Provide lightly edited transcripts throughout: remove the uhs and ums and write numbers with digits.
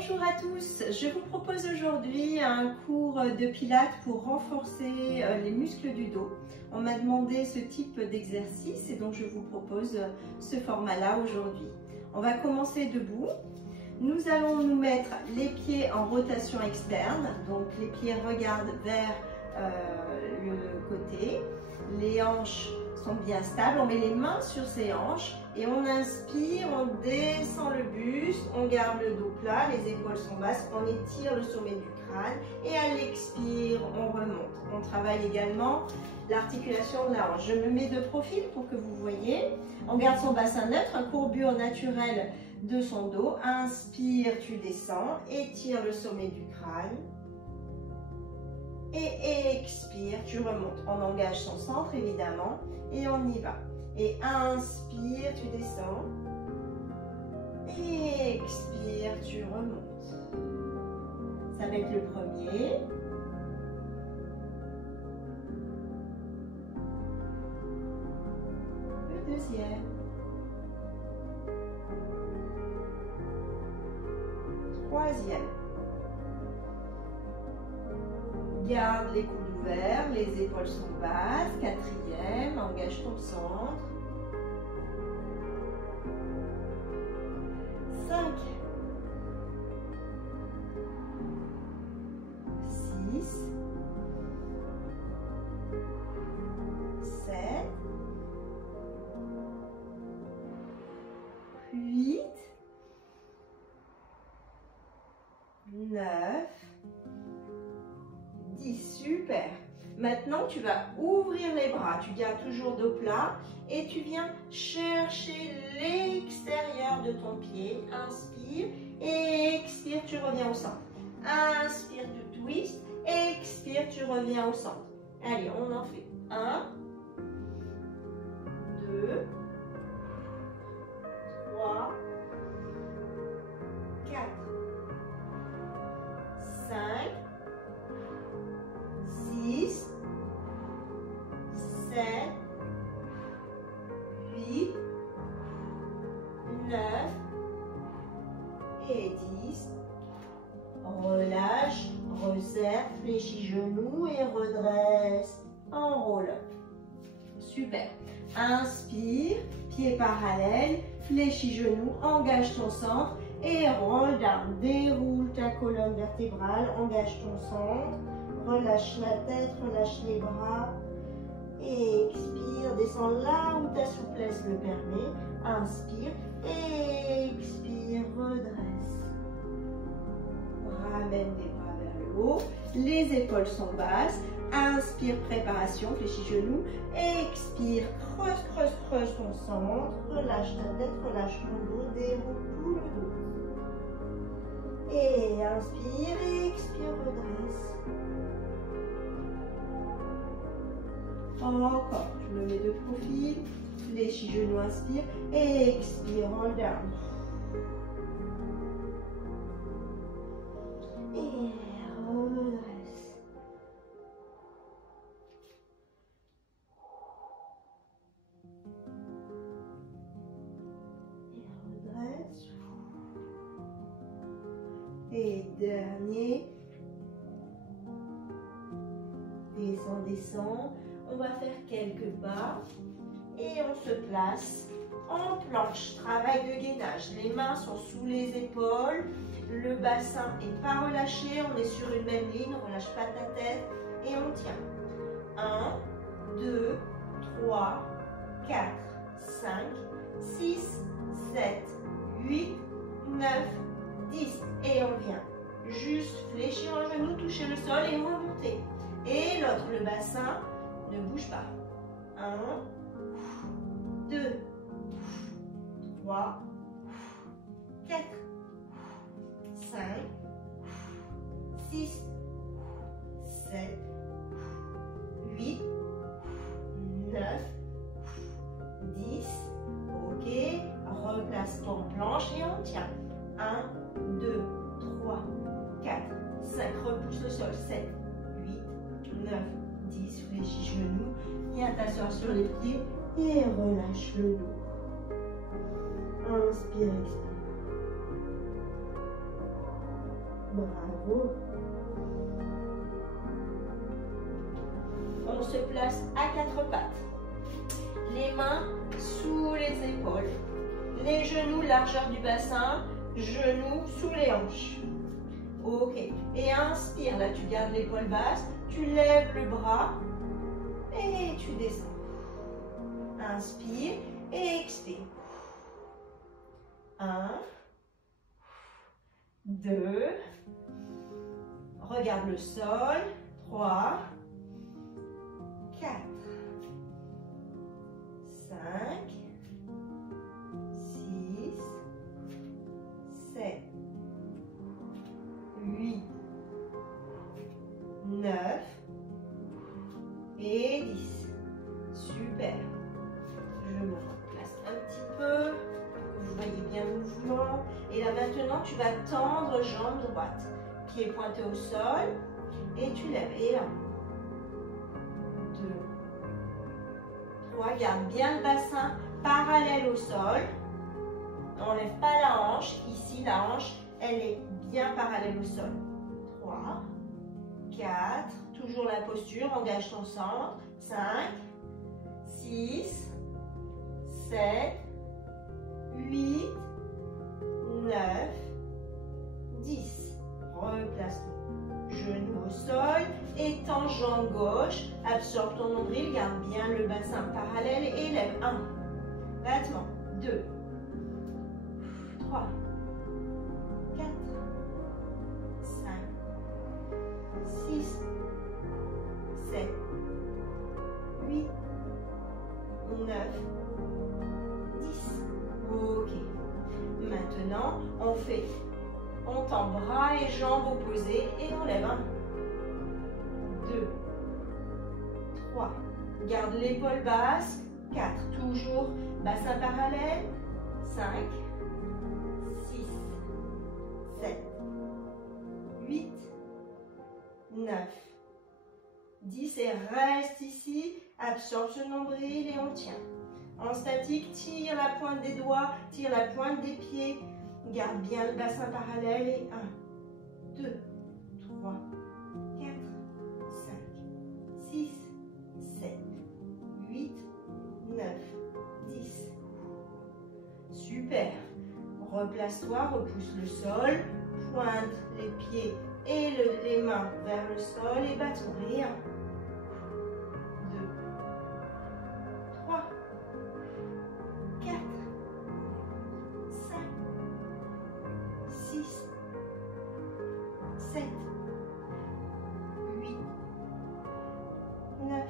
Bonjour à tous, je vous propose aujourd'hui un cours de pilates pour renforcer les muscles du dos. On m'a demandé ce type d'exercice et donc je vous propose ce format-là aujourd'hui. On va commencer debout. Nous allons nous mettre les pieds en rotation externe, donc les pieds regardent vers le côté, les hanches sont bien stables, on met les mains sur ses hanches et on inspire, on descend le buste, on garde le dos plat, les épaules sont basses, on étire le sommet du crâne et à l'expire, on remonte. On travaille également l'articulation de la hanche. Je me mets de profil pour que vous voyez. On garde son bassin neutre, une courbure naturelle de son dos. Inspire, tu descends, étire le sommet du crâne. Et expire, tu remontes. On engage son centre évidemment et on y va. Et inspire, tu descends. Et expire, tu remontes. Ça va être le premier. Le deuxième. Troisième. Garde les coudes ouverts, les épaules sont basses. Quatrième, engage ton centre. 5, 6, 7, 8, 9, 10, super. Maintenant, tu vas ouvrir les bras, tu gardes toujours dos plat et tu viens chercher l'extérieur de ton pied. Inspire, expire, tu reviens au centre. Inspire, tu twists, expire, tu reviens au centre. Allez, on en fait 1, 2, 3, 4, 5, 6, 7, 8, 9 et 10. Relâche, resserre, fléchis genoux et redresse. Enroule. Super. Inspire, pieds parallèles, fléchis genoux, engage ton centre et roll down. Déroule ta colonne vertébrale, engage ton centre. Relâche la tête, relâche les bras. Expire, descends là où ta souplesse le permet. Inspire, expire, redresse. Ramène tes bras vers le haut. Les épaules sont basses. Inspire, préparation, fléchis genoux. Expire, creuse, creuse, creuse ton centre. Relâche ta tête, relâche ton dos. Déroule tout le dos. Et inspire, expire, redresse. Encore, je me mets de profil, fléchis genoux, inspire, et expire, roll down. Et redresse. Et redresse. Et dernier. Descends, descends. On va faire quelques pas et on se place en planche. Travail de gainage. Les mains sont sous les épaules. Le bassin n'est pas relâché. On est sur une même ligne. On ne relâche pas ta tête et on tient. 1, 2, 3, 4, 5, 6, 7, 8, 9, 10. Et on vient juste fléchir un genou, toucher le sol et remonter. Et l'autre, le bassin, ne bouge pas. 1, 2, 3, 4, 5, 6, 7, 8, 9, 10. Ok. Replace ton planche et on tient. 1, 2, 3, 4, 5. Repousse le sol. 7, 8, 9, 10, fléchis genoux, viens t'asseoir sur les pieds et relâche le dos. Inspire, expire. Bravo. On se place à quatre pattes. Les mains sous les épaules. Les genoux, largeur du bassin. Genoux sous les hanches. Ok. Et inspire. Là, tu gardes l'épaule basse. Tu lèves le bras. Et tu descends. Inspire et expire. 1, 2, regarde le sol, 3, 4, 5, 6, 7, 8, 9 et 10. Super. Je me replace un petit peu. Vous voyez bien le mouvement. Et là maintenant, tu vas tendre jambe droite. Pied pointé au sol. Et tu lèves. Et 1, 2, 3. Garde bien le bassin parallèle au sol. On n'enlève pas la hanche. Ici, la hanche, elle est bien parallèle au sol. 3, 4. Toujours la posture. Engage ton centre. 5, 6, 7, 8, 9, 10. Replace-toi. Genou au sol. Étends jambe gauche. Absorbe ton nombril. Garde bien le bassin parallèle. Et lève. 1. Battement. 2. 3. 4. 5. 6. 7. 8. 9. 10. Ok. Maintenant, on tend bras et jambes opposés et on lève. 1, 2, 3. Garde l'épaule basse. 4. Toujours bassin parallèle. 5, 6, 7, 8, 9, 10. Et reste ici. Absorbe ce nombril et on tient. En statique, tire la pointe des doigts, tire la pointe des pieds. Garde bien le bassin parallèle. Et 1, 2, 3, 4, 5, 6, 7, 8, 9, 10. Super. Replace-toi, repousse le sol. Pointe les pieds et les mains vers le sol et bâton. Et 1, 2, 3, 4, 5, 6, 7, 8, 9,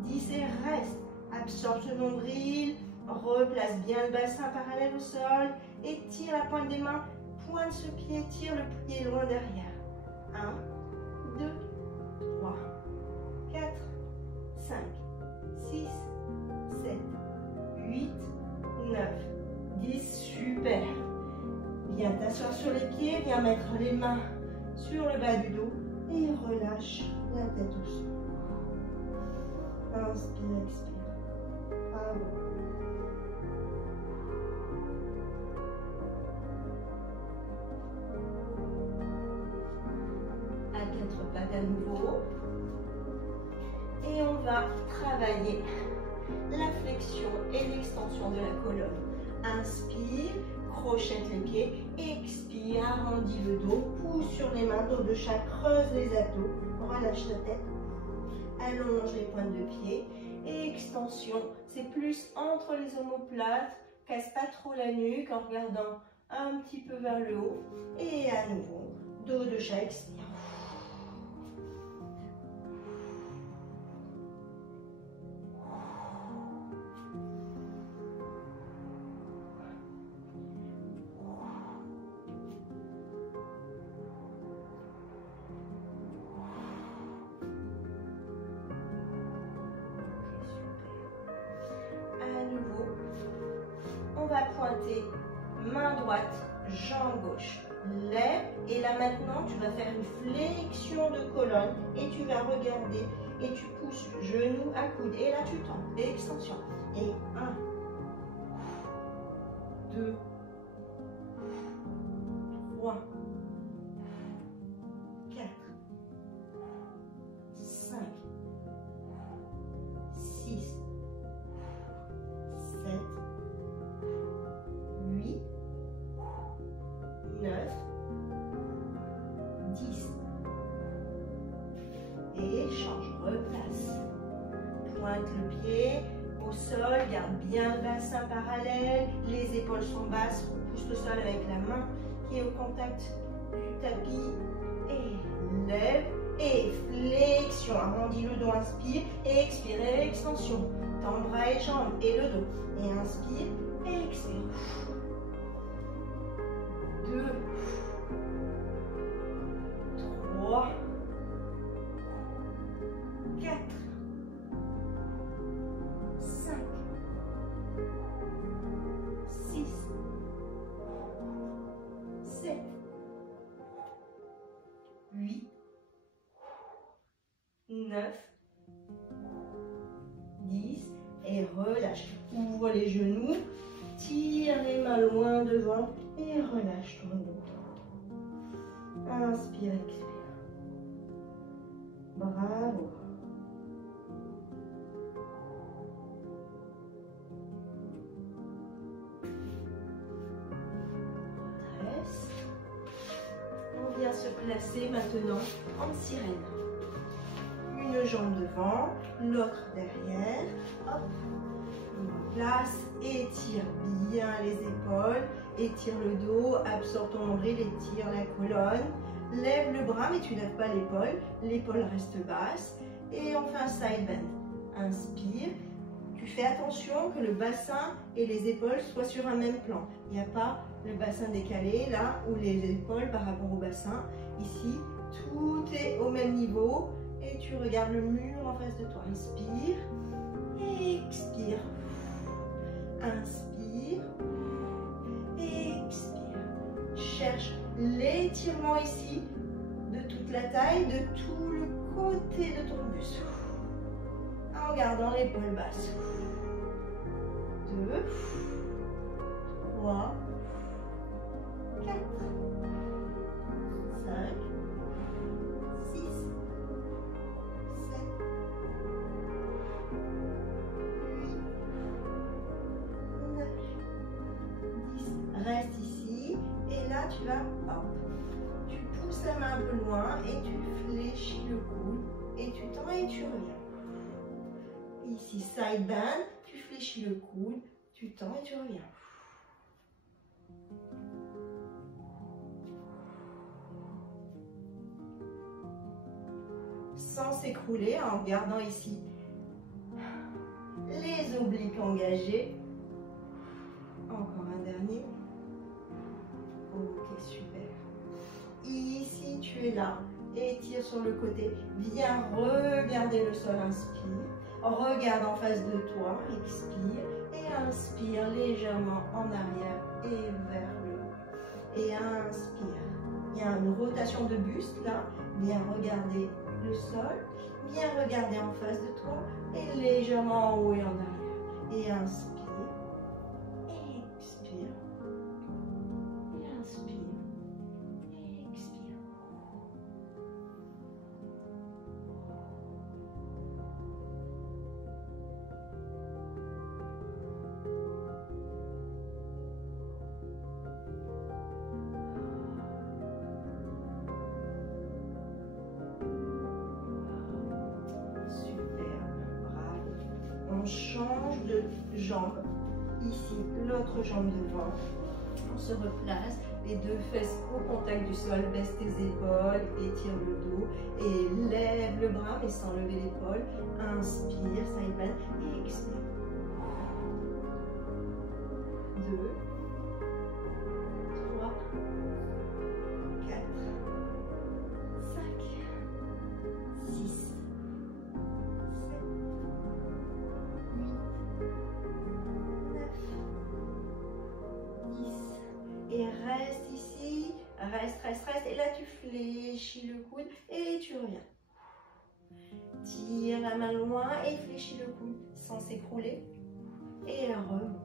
10 et reste. Absorbe ce nombril, replace bien le bassin parallèle au sol et tire la pointe des mains, pointe ce pied, tire le pied loin derrière. 1, 2, 3, 4, 5, 6, 7, 8, 9, 10. Super. Viens t'asseoir sur les pieds, viens mettre les mains sur le bas du dos et relâche la tête au sol. Inspire, expire. Bravo. À quatre pattes à nouveau. Et on va travailler la flexion et l'extension de la colonne. Inspire, crochette les pieds. Expire, arrondis le dos. Pousse sur les mains, dos de chat, creuse les abdos. Relâche la tête. Allonge les pointes de pied. Et extension, c'est plus entre les omoplates. Casse pas trop la nuque en regardant un petit peu vers le haut. Et à nouveau, dos de chat, expire. On va pointer main droite, jambe gauche, lève. Et là maintenant, tu vas faire une flexion de colonne et tu vas regarder et tu pousses genou à coude. Et là, tu tends. Extension. Et 1, 2, 3, au sol, garde bien le bassin parallèle, les épaules sont basses, on pousse le sol avec la main qui est au contact du tapis, et lève, et flexion, arrondis le dos, inspire, et expire, et extension, tends bras et jambes, et le dos, et inspire, et expire. 2, 3, 4, 5, 6, 7, 8, 9, 10, et relâche. Ouvre les genoux, tire les mains loin devant et relâche ton dos. Inspire, expire. Bravo. Reste. On vient se placer maintenant en sirène. Une jambe devant, l'autre derrière. Hop. En place, étire bien les épaules, étire le dos, absorbe ton nombril, étire la colonne. Lève le bras, mais tu ne lèves pas l'épaule. L'épaule reste basse. Et on fait un side bend. Inspire. Tu fais attention que le bassin et les épaules soient sur un même plan. Il n'y a pas le bassin décalé, là, ou les épaules par rapport au bassin. Ici, tout est au même niveau. Et tu regardes le mur en face de toi. Inspire. Expire. Inspire. Expire. Cherche l'étirement ici de toute la taille, de tout le côté de ton buste. En gardant l'épaule basse. 2, 3, 4, 5, 6, 7, 8, 9, 10. Reste ici. Et là, tu vas, hop, tu pousses la main un peu loin et tu fléchis le coude et tu tends et tu reviens. Ici, side bend, tu fléchis le coude, tu tends et tu reviens. Sans s'écrouler, en gardant ici les obliques engagés. Encore un dernier. Ok, super. Ici, tu es là. Étire sur le côté. Viens regarder le sol. Inspire. Regarde en face de toi. Expire. Et inspire légèrement en arrière et vers le haut. Et inspire. Il y a une rotation de buste là. Viens regarder le sol. Viens regarder en face de toi. Et légèrement en haut et en arrière. Et inspire. Expire. Change de jambe. Ici, l'autre jambe devant. On se replace. Les deux fesses au contact du sol. Baisse tes épaules. Étire le dos. Et lève le bras, mais sans lever l'épaule. Inspire, side bend. Et expire. 2, 3, 4, 5, 6, 7, 8, 9, 10. Et reste ici. Reste, reste, reste. Et là, tu fléchis le coude et tu reviens. Tire la main loin et fléchis le coude sans s'écrouler. Et remonte.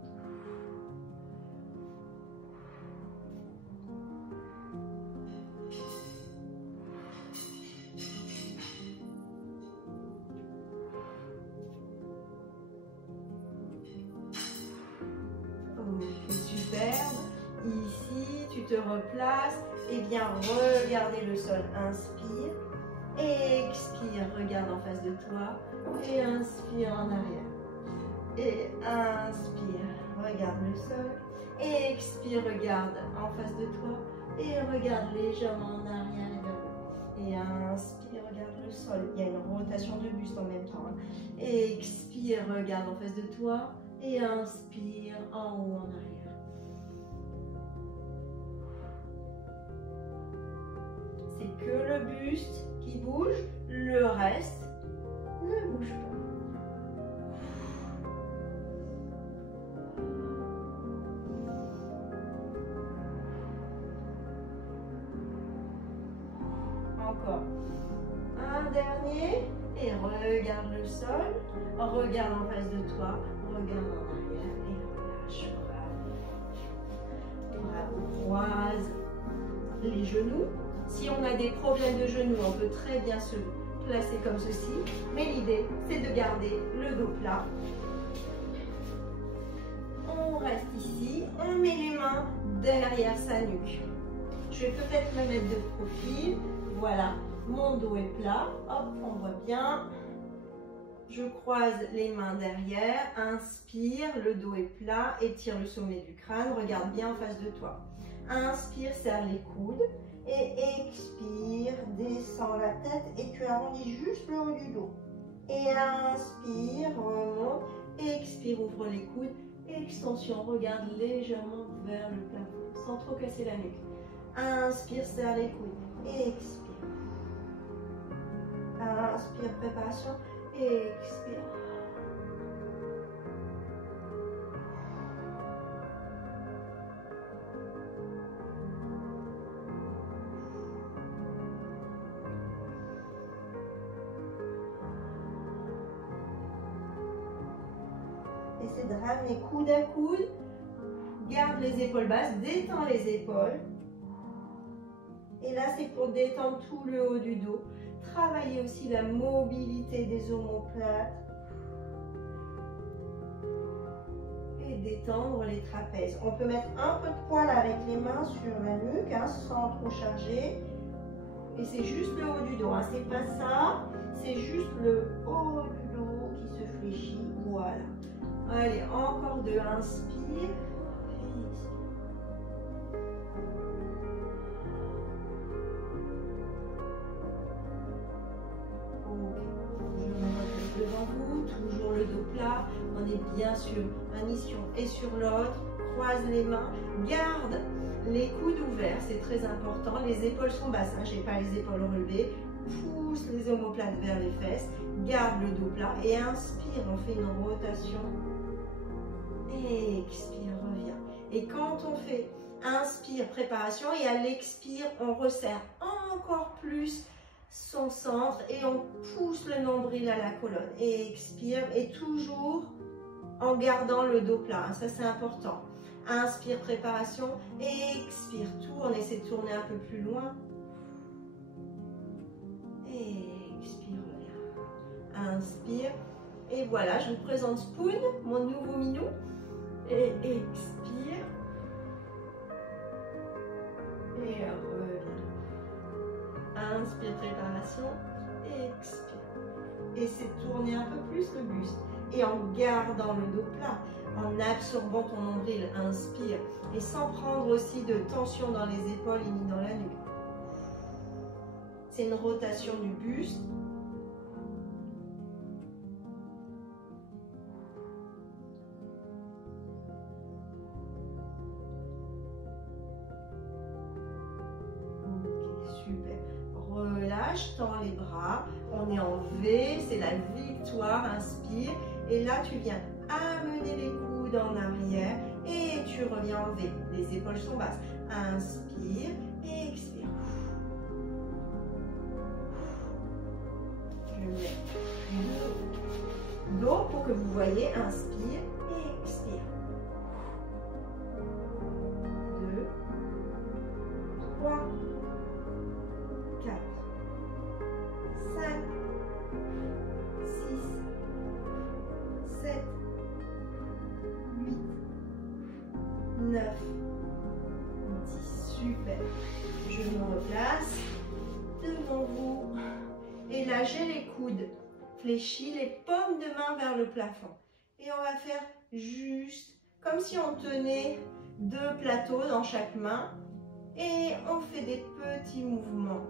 Ok, superbe. Ici, tu te replaces et viens regarder le sol. Inspire. Expire, regarde en face de toi. Et inspire en arrière. Inspire, regarde le sol. Expire, regarde en face de toi. Et regarde légèrement en arrière et vers le haut. Et inspire, regarde le sol. Il y a une rotation de buste en même temps. Expire, regarde en face de toi. Et inspire en haut, en arrière. C'est que le buste qui bouge. Le reste ne bouge pas. Encore un dernier et regarde le sol, regarde en face de toi, regarde en arrière et relâche. Bravo. Croise les genoux. Si on a des problèmes de genoux, on peut très bien se placer comme ceci, mais l'idée c'est de garder le dos plat. On reste ici, on met les mains derrière sa nuque. Je vais peut-être me mettre de profil. Voilà, mon dos est plat. Hop, on voit bien. Je croise les mains derrière. Inspire, le dos est plat. Étire le sommet du crâne. Regarde bien en face de toi. Inspire, serre les coudes. Et expire, descends la tête. Et tu arrondis juste le haut du dos. Et inspire, remonte. Expire, ouvre les coudes. Extension, regarde légèrement vers le plafond, sans trop casser la nuque. Inspire, serre les coudes. Expire. Inspire, préparation. Expire. Essaie de ramener coude à coude. Garde les épaules basses, détends les épaules. Et là, c'est pour détendre tout le haut du dos. Travailler aussi la mobilité des omoplates. Et détendre les trapèzes. On peut mettre un peu de poil avec les mains sur la nuque, hein, sans trop charger. Et c'est juste le haut du dos. Hein. C'est pas ça, c'est juste le haut du dos qui se fléchit. Voilà. Allez, encore deux. Inspire. Devant vous, toujours le dos plat, on est bien sur un ischion et sur l'autre, croise les mains, garde les coudes ouverts, c'est très important, les épaules sont basses, hein, j'ai pas les épaules relevées, pousse les omoplates vers les fesses, garde le dos plat et inspire, on fait une rotation, expire, revient. Et quand on fait inspire, préparation, et à l'expire, on resserre encore plus son centre et on pousse le nombril à la colonne et expire et toujours en gardant le dos plat, ça c'est important. Inspire, préparation, expire tout, on essaie de tourner un peu plus loin. Expire, revient. Inspire et voilà, je vous présente Spoon, mon nouveau minou. Et expire et revient. Inspire, préparation, expire. Et c'est tourner un peu plus le buste. Et en gardant le dos plat, en absorbant ton nombril, inspire. Et sans prendre aussi de tension dans les épaules ni dans la nuque. C'est une rotation du buste. Relâche, tends les bras, on est en V, c'est la victoire, inspire, et là tu viens amener les coudes en arrière, et tu reviens en V, les épaules sont basses, inspire, et expire. Je mets le dos pour que vous voyez, inspire, et expire. 2, 3, 4, 5, 6, 7, 8, 9, 10. Super. Je me replace devant vous. Et là, j'ai les coudes fléchis, les paumes de main vers le plafond. Et on va faire juste comme si on tenait deux plateaux dans chaque main. Et on fait des petits mouvements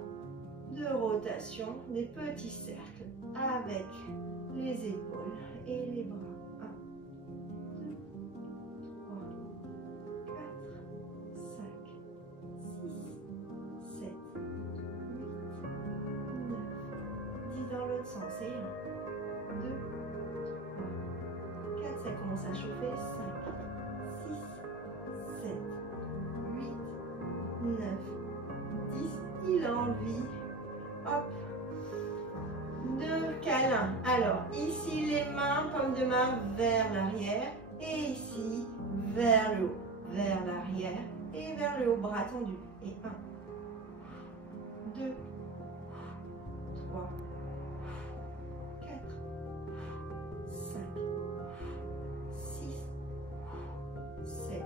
de rotation, des petits cercles avec les épaules et les bras. 1, 2, 3, 4, 5, 6, 7, 8, 9, 10 dans l'autre sens. Et 1, 2, 3, 4, ça commence à chauffer. 5, 6, 7, 8, 9, 10, il a envie. Hop. De câlin. Alors, ici, les mains, paumes de main vers l'arrière. Et ici, vers le haut. Vers l'arrière et vers le haut. Bras tendus. Et 1, 2, 3, 4, 5, 6, 7,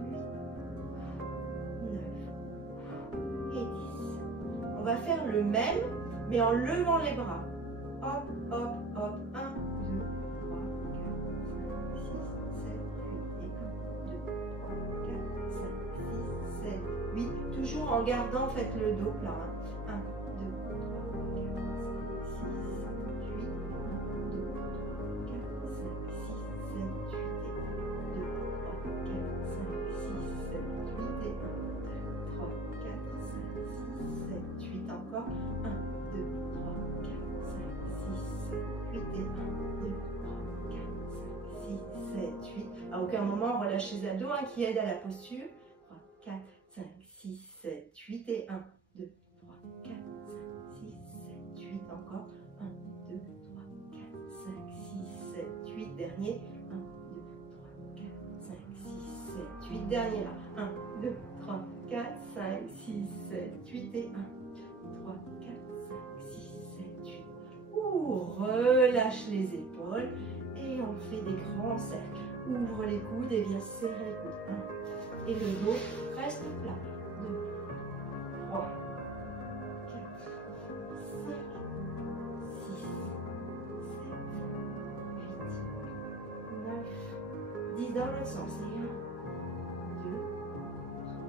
8, 9 et 10. On va faire le même, mais en levant les bras. Hop, hop, hop. 1, 2, 3, 4, 5, 6, 7, 8. Et 1, 2, 3, 4, 5, 6, 7, 8. Toujours en gardant en fait le dos plat. 1, 2, 3, 4, 5, 6, 7, 8. 1, 2, 3, 4, 5, 6, 7, 8. 2, 3, 4, 5, 6, 7, 8. Et 1, 2, 3, 4, 5, 6, 7, 8. À aucun moment on relâche les abdos qui aident à la posture. 3, 4, 5, 6, 7, 8. Et 1, 2, 3, 4, 5, 6, 7, 8. Encore. 1, 2, 3, 4, 5, 6, 7, 8. Dernier. 1, 2, 3, 4, 5, 6, 7, 8. Dernier là. 1, 2, 3, 4, 5, 6, 7, 8. Et 1, 3, 4, 5, 6, 7, 8. Ouh, relâche les épaules. Et on fait des grands cercles. Ouvre les coudes et viens serrer les coudes. 1. Et le dos reste plat. 2, 3, 4, 5, 6, 7, 8, 9, 10 dans l'autre sens. Et 1, 2,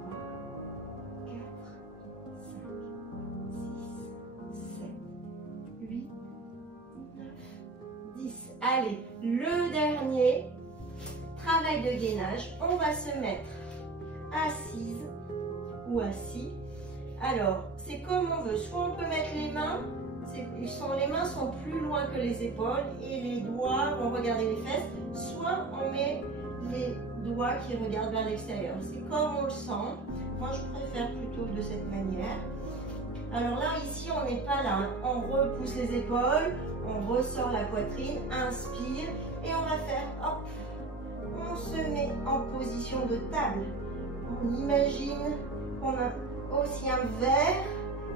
3, 4, 5, 6, 7, 8, 9, 10. Allez, le dernier. Travail de gainage, on va se mettre assise ou assis. Alors, c'est comme on veut. Soit on peut mettre les mains, les mains sont plus loin que les épaules et les doigts vont regarder les fesses. Soit on met les doigts qui regardent vers l'extérieur. C'est comme on le sent. Moi, je préfère plutôt de cette manière. Alors là, ici, on n'est pas là. On repousse les épaules, on ressort la poitrine, inspire et on va faire hop. On se met en position de table. On imagine qu'on a aussi un verre,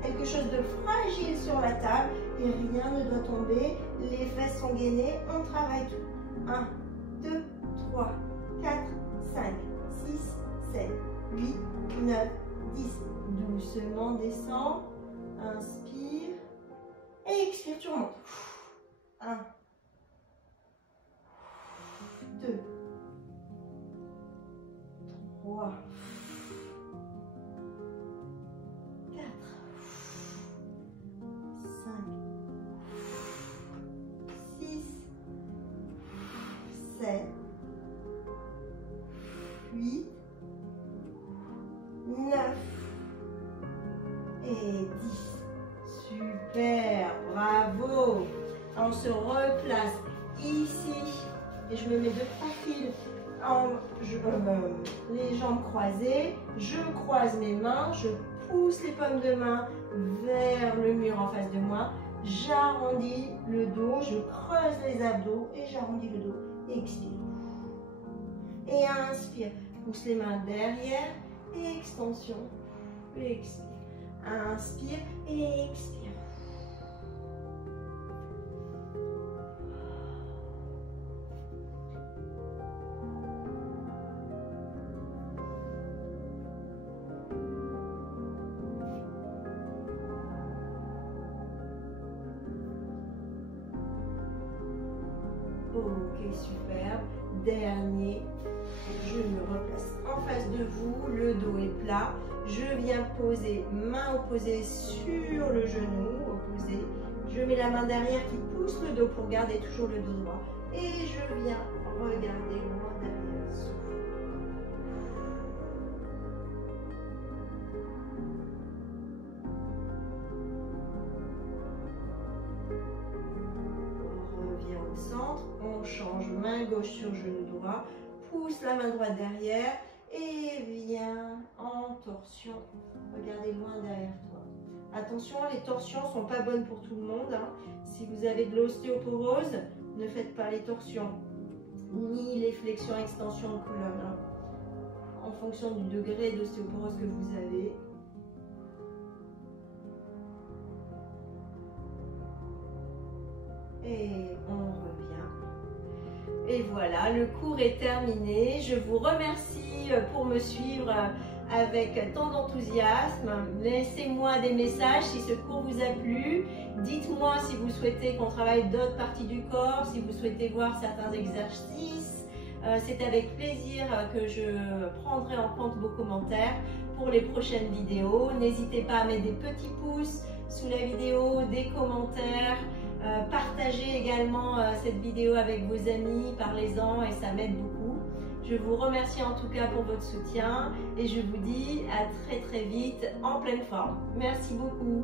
quelque chose de fragile sur la table et rien ne doit tomber. Les fesses sont gainées, on travaille tout. 1, 2, 3, 4, 5, 6, 7, 8, 9, 10. Doucement descend. Inspire. Et expire, tu remontes. 1, 2, 3, 4, 5, 6, 7, 8, 9 et 10. Super, bravo. On se replace ici et je me mets de profil. Les jambes croisées, je croise mes mains, je pousse les paumes de main vers le mur en face de moi, j'arrondis le dos, je creuse les abdos et j'arrondis le dos. Expire. Et inspire, pousse les mains derrière et extension. Expire. Inspire et expire. et superbe. Dernier, je me replace en face de vous, le dos est plat. Je viens poser main opposée sur le genou opposé. Je mets la main derrière qui pousse le dos pour garder toujours le dos droit. Et je viens regarder loin derrière. Souffle. On revient au centre. On change main gauche sur genou droit. Pousse la main droite derrière. Et viens en torsion. Regardez loin derrière toi. Attention, les torsions ne sont pas bonnes pour tout le monde. Hein. Si vous avez de l'ostéoporose, ne faites pas les torsions, ni les flexions-extensions de colonne. Hein. En fonction du degré d'ostéoporose que vous avez. Et on revient. Et voilà, le cours est terminé. Je vous remercie pour me suivre avec tant d'enthousiasme. Laissez-moi des messages si ce cours vous a plu. Dites-moi si vous souhaitez qu'on travaille d'autres parties du corps, si vous souhaitez voir certains exercices. C'est avec plaisir que je prendrai en compte vos commentaires pour les prochaines vidéos. N'hésitez pas à mettre des petits pouces sous la vidéo, des commentaires. Partagez également cette vidéo avec vos amis, parlez-en et ça m'aide beaucoup. Je vous remercie en tout cas pour votre soutien et je vous dis à très vite en pleine forme. Merci beaucoup.